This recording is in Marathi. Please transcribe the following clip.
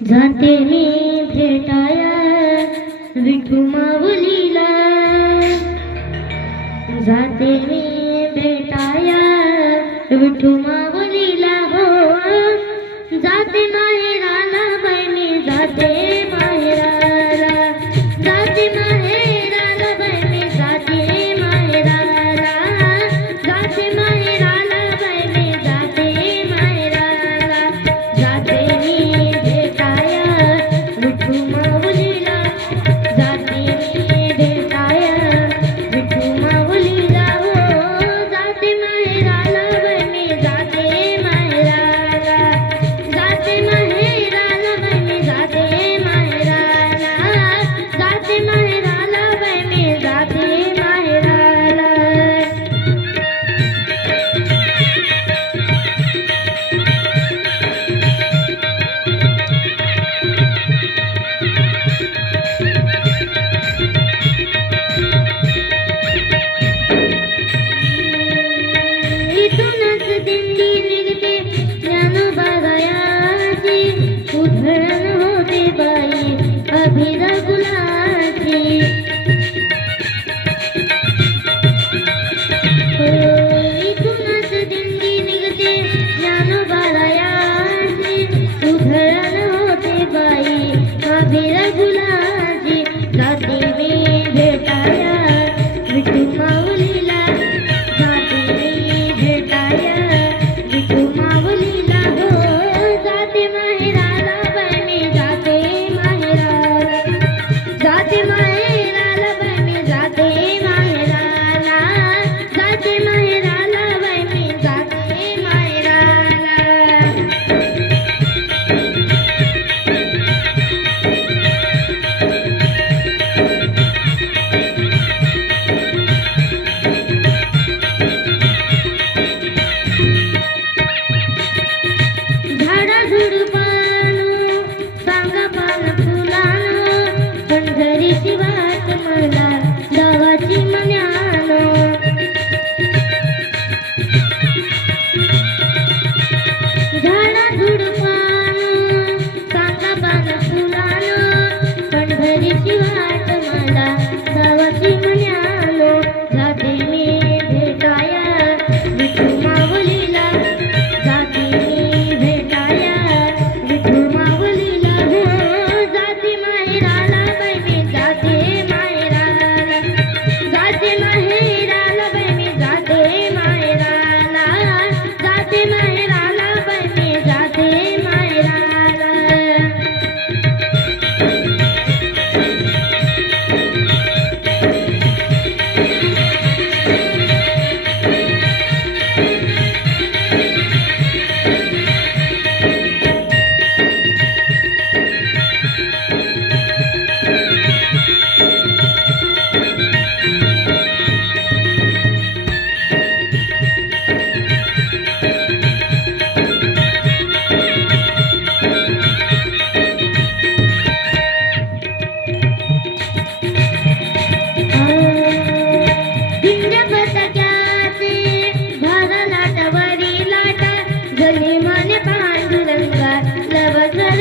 जाते मी भेटाया विठू माऊलीला. जाते मी भेटाया विठू माऊलीला. हो जाते माहेराला बाई मी जाते Thank you.